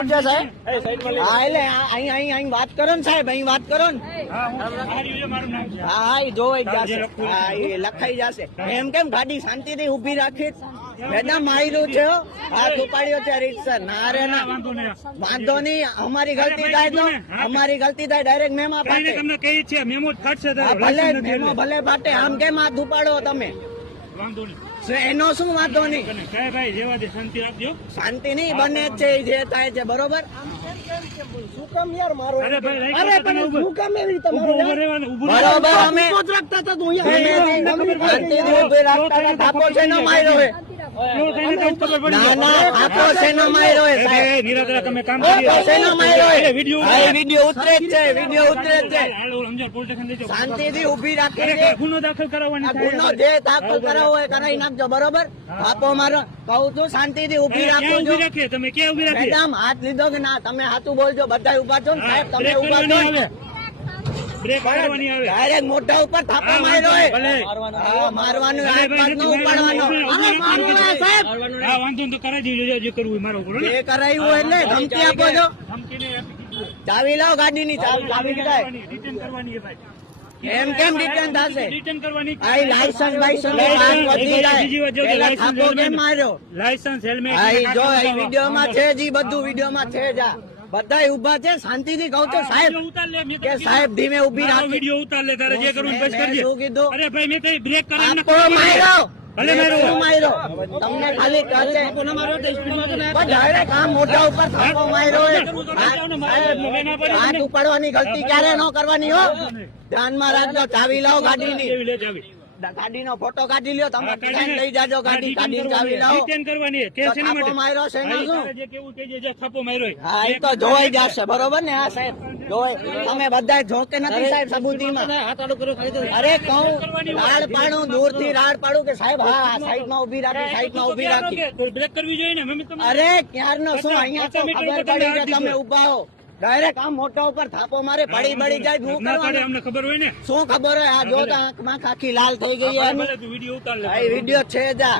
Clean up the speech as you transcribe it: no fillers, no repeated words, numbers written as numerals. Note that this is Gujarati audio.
અહીં વાત કરો ને સાહેબ, અહીં વાત કરો ને. હા, જોઈ જશે, લખાઈ જશે. એમ કેમ ગાડી શાંતિથી ઉભી રાખી? મેડમ માર્યું છે, હાથ ઉપાડ્યો છે રીતસર. ના રે ના, વાંધો નહીં. અમારી ગલતી થાય તો અમારી ગલતી થાય ડાયરેક્ટ મેમો ફાટે. ભલે મેમો ભલે ફાટે. આમ કેમ હાથ ઉપાડો તમે? એનો શું વાંધો નહીં? શાંતિ નહીં બને છે જે થાય છે. બરોબર. શું કામ યાર મારો? અરે પણ શું કામ એવી રીતે મારો? બરોબર, અમે રાખતા હતા તું અહીંયા થાપો છે ન માર્યો હે. ના ના, થાપો છે ન માર્યો હે સાહેબ. વિડીયો ઉતરે જ છે, વિડીયો ઉતરે જ છે. શાંતિથી ઉભી રાખી ગુનો દાખલ કરાવવાની. ગુનો જે દાખલ કરાવવો હોય કરાવી નાખજો. બરોબર. આપો મારો કહું છું, શાંતિથી ઉભી રાખો. તમે ક્યાં ઉભી રાખી? મેડમ હાથ લીધો કે ના? તમે હાથું બોલજો. બધા ઉભા છો ને સાહેબ, તમે ઉભા છો. ડાયરેક્ટ મોઢા ઉપર થાપો માર્યો હોય. મારવાનું ઉપાડવાનો. જે કરાયું એટલે ધમકી આપો છો. ચાવી લાવો ગાડીની. એમ કેમ રિટર્ન થશે? લાયસન્સ થાપો કેમ માર્યો? લાયસન્સ જો વિડીયોમાં છે જ, બધું વિડીયોમાં છે જ. બધા ઉભા છે. શાંતિથી કહું તો સાહેબ કે સાહેબ ધીમે ઉભી રાખો. વિડીયો ઉતાર લે, તારે જે કરવું બસ કરજે. શું કીધું? અરે ભાઈ મેં કઈ બ્રેક કરીને માર્યો. ભલે માર્યો તમને ખાલી કહે ડાયરેક્ટ આમ મોઢા ઉપર થાપો માર્યો. હાથ ઉપાડવાની ગલતી ક્યારે ન કરવાની હો. ધ્યાનમાં રાખજો. ચાવી લાવો ગાડીની. ગાડીનો ફોટો કાઢી લ્યો. તમે લઈ જાજો ગાડી. ગાડી ચાવી લાવો. થાપો માર્યો છે ને શું? હા, એ તો જોવાઈ જશે. બરોબર ને? હા સાહેબ, જોવાય. તમે બધા જોકે નથી સાહેબ સબૂતીમાં. અરે કહું રાડ પાડું, દૂર થી રાડ પાડું કે સાહેબ હા સાઈડમાં ઉભી રાખી, સાઈડમાં ઉભી રાખી. બ્રેક કરવી જોઈએ ને. અરે ક્યારનો શું? અહીંયા તો ખબર પડી કે તમે ઉભા હો. ડાયરેક્ટ આમ મોટા ઉપર થાપો મારે, પડી બળી જાય. શું કરવાનું? અમને ખબર હોય ને. શું ખબર હોય? આ જોતા આંખમાં આખી લાલ થઈ ગઈ. વિડીયો છે જા.